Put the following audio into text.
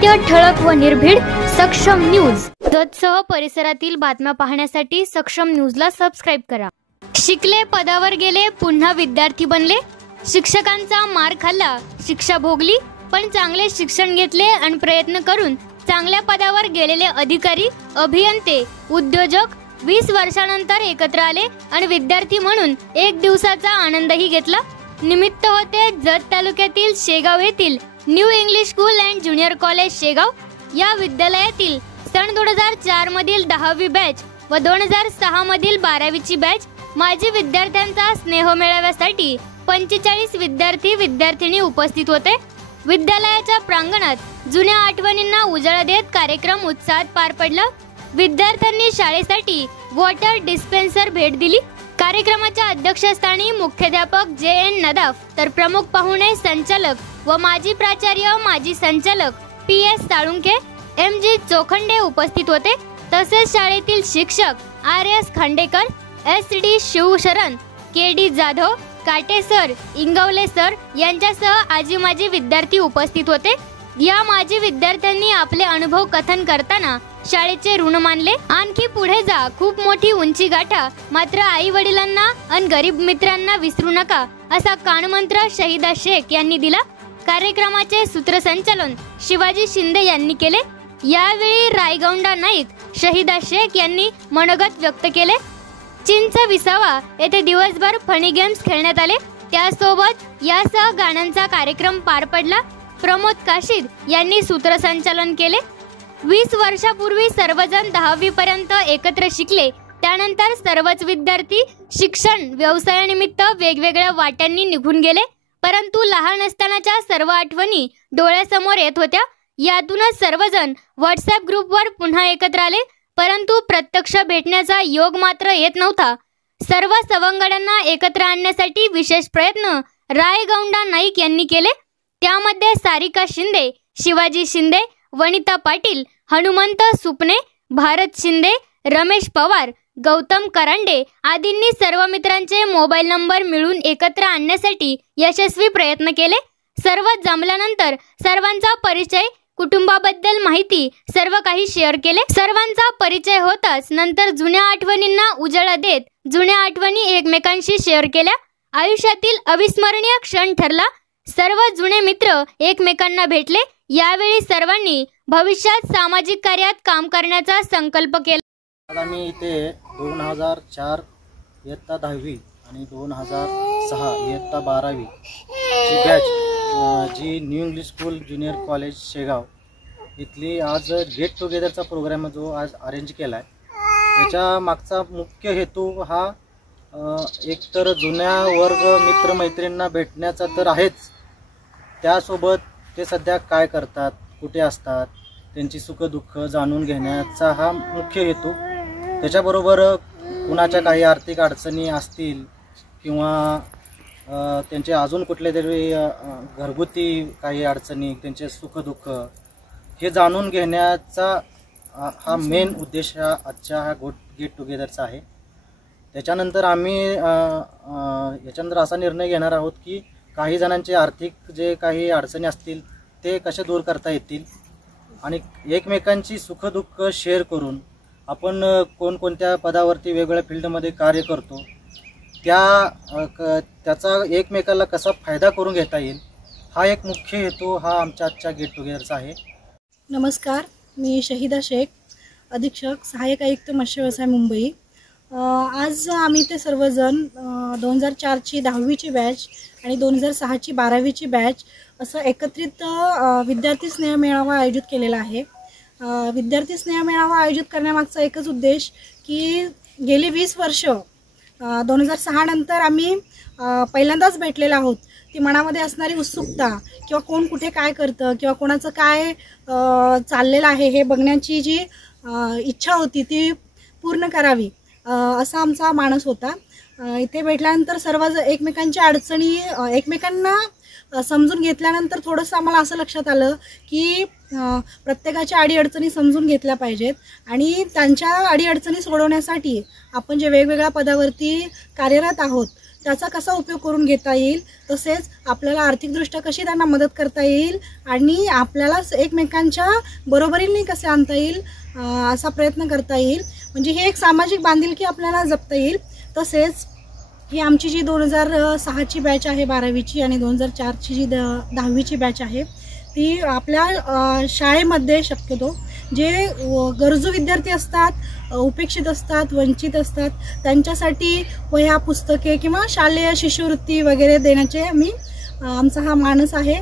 सत्य, ठळक व निर्भीड सक्षम न्यूज. जतसह परिसरातील बातम्या पाहण्यासाठी सक्षम न्यूजला सबस्क्राइब करा. शिकले, पदावर गेले, पुन्हा विद्यार्थी बनले. शिक्षकांचा मार खाल्ला, शिक्षा भोगली, पण चांगले शिक्षण घेतले आणि प्रयत्न करून चांगल्या पदावर गेलेले अधिकारी, अभियंते, उद्योजक 20 वर्षानंतर एकत्र आले आणि विद्यार्थी म्हणून एक दिवसाचा आनंदही घेतला. निमित्त होते जत तालुक्यातील शेगाव येथील new English school and junior college Shegaon या विद्यालयातील सन 2004 मधील 10वी बॅच व 2006 मधील 12वीची बॅच माजी विद्यार्थ्यांचा स्नेह मेळाव्यासाठी 45 विद्यार्थी विद्यार्थिनी उपस्थित होते. विद्यालयाच्या प्रांगणात जुन्या आठवणींना उजाळा देत कार्यक्रम उत्साहात पार पडला. विद्यार्थ्यांनी शाळेसाठी वॉटर डिस्पेन्सर भेट दिली. कार्यक्रमाच्या अध्यक्षस्थानी मुख्याध्यापक JN नदाफ तर प्रमुख पाहुणे संचालक व माजी प्राचार्य, माजी संचालक PS साळुंके, MG चोखंडे उपस्थित होते. तसेच शाळेतील शिक्षक RS Khandekar, SD Shivsharan, KD Jadhav, काटे सर, इंगवले सर यांच्यासह आजी माजी विद्यार्थी उपस्थित होते. या माजी विद्यार्थ्यांनी आपले अनुभव कथन करताना शाळेचे ऋण मानले. आणखी पुढे जा, खूप मोठी उंची गाठा, मात्र आई वडिलांना आणि गरीब मित्रांना विसरू नका असा कानमंत्र शहीदा शेख यांनी दिला. कार्यक्रमाचे सूत्रसंचालन शिवाजी शिंदे यांनी केले. यावेळी रायगौंडा नाईक, शहीदा शेख यांनी मनोगत व्यक्त केले. चिंच विसावा येथे दिवसभर फनी गेम्स खेळण्यात आले. त्यासोबत यासह गाण्यांचा कार्यक्रम पार पडला. प्रमोद काशीद यांनी सूत्रसंचालन केले. 20 वर्षापूर्वी सर्वजण 10वी पर्यंत एकत्र शिकले. त्यानंतर सर्वच विद्यार्थी शिक्षण व्यवसायानिमित्त वेगवेगळ्या वाट्यांनी निघून गेले. परंतु लहान असतानाच्या सर्व आठवणी डोळ्यासमोर येत होत्या. यातूनच सर्वजण व्हॉट्सअप ग्रुपवर पुन्हा एकत्र आले. परंतु प्रत्यक्ष भेटण्याचा योग मात्र येत नव्हता. सर्व सवंगड्यांना एकत्र आणण्यासाठी विशेष प्रयत्न रायगौंडा नाईक यांनी केले. त्यामध्ये सारिका शिंदे, शिवाजी शिंदे, वनिता पाटील, हनुमंत सुपणे, भारत शिंदे, रमेश पवार, गौतम करांडे आदींनी सर्व मित्रांचे मोबाईल नंबर मिळून एकत्र आणण्यासाठी यशस्वी प्रयत्न केले. सर्व जमल्यानंतर सर्वांचा परिचय, कुटुंबाबद्दल माहिती सर्व काही शेअर केले. सर्वांचा परिचय होताच नंतर जुन्या आठवणींना उजाळा देत जुन्या आठवणी एकमेकांशी शेअर केल्या. आयुष्यातील अविस्मरणीय क्षण ठरला. सर्व जुने मित्र एकमेकांना भेटले. यावेळी सर्वांनी भविष्यात सामाजिक कार्यात काम करण्याचा संकल्प केला. आम्ही इथे 2004 इयत्ता 10वी आणि 2006 इयत्ता 12वी ची बॅच जी new English school junior college Shegaon इथली आज गेट टुगेदरचा प्रोग्राम जो आज अरेंज केला आहे. त्याच्या मागचा मुख्य हेतू हा एकतर जुन्या वर्ग मित्रमैत्रिणींना भेटण्याचा तर आहेच, त्यासोबत ते सध्या काय करतात, कुठे असतात, त्यांची सुखदुःख जाणून घेण्याचा हा मुख्य हेतू. त्याच्याबरोबर कुणाच्या काही आर्थिक अडचणी असतील किंवा त्यांचे अजून कुठले तरी घरगुती काही अडचणी, त्यांचे सुखदुःख हे जाणून घेण्याचा हा मेन उद्देश आजच्या हा गेट टुगेदरचा आहे. त्याच्यानंतर आम्ही याच्यानंतर असा निर्णय घेणार आहोत की काही जणांचे आर्थिक जे काही अडचणी असतील ते कसे दूर करता येतील आणि एकमेकांची सुखदुःख शेअर करून आपण कोणकोणत्या पदावरती वेगवेगळ्या फील्डमध्ये कार्य करतो त्याचा एकमेकाला कसा फायदा करून घेता येईल हा एक मुख्य हेतू हा आमच्या आजच्या गेट टुगेदरचा आहे. नमस्कार, मी शहीदा शेख, अधीक्षक सहाय्यक आयुक्त मत्स्य व्यवसाय मुंबई. आज आम्ही ते सर्वजण 2004ची 10वीची बॅच आणि 2006ची 12वीची बॅच असं एकत्रित विद्यार्थी स्नेह मेळावा आयोजित केलेला आहे. विद्यार्थी स्नेह मेळावा आयोजित करण्यामागचा एकच उद्देश की गेली 20 वर्ष 2006 नंतर आम्ही पहिल्यांदाच भेटलेलो आहोत. ती मनामध्ये असणारी उत्सुकता किंवा कोण कुठे काय करतं किंवा कोणाचं काय चाललेलं आहे हे बघण्याची जी इच्छा होती ती पूर्ण करावी असा आमचा मानस होता. इथे भेटल्यानंतर सर्व एकमेकांच्या अडचणी एकमेकांना समजून घेतल्यानंतर थोडंसं आम्हाला असं लक्षात आलं की प्रत्येकाच्या अडीअडचणी समजून घेतल्या पाहिजेत आणि त्यांच्या अडीअडचणी सोडवण्यासाठी आपण जे वेगवेगळ्या पदावरती कार्यरत आहोत त्याचा कसा उपयोग करून घेता येईल, तसेच आपल्याला आर्थिकदृष्ट्या कशी त्यांना मदत करता येईल आणि आपल्याला एकमेकांच्या बरोबरीने कसे आणता येईल असा प्रयत्न करता येईल. म्हणजे ही एक सामाजिक बांधिलकी आपल्याला जपता येईल. तसेच ही आमची जी 2006ची बॅच आहे 12वीची आणि 2004ची जी 10वीची बॅच आहे ती आपल्या शाळेमध्ये शक्यतो जे गरजू विद्यार्थी असतात, उपेक्षित असतात, वंचित असतात, त्यांच्यासाठी वह्या, पुस्तके किंवा शालेय शिष्यवृत्ती वगैरे देण्याचे आमचा हा मानस आहे.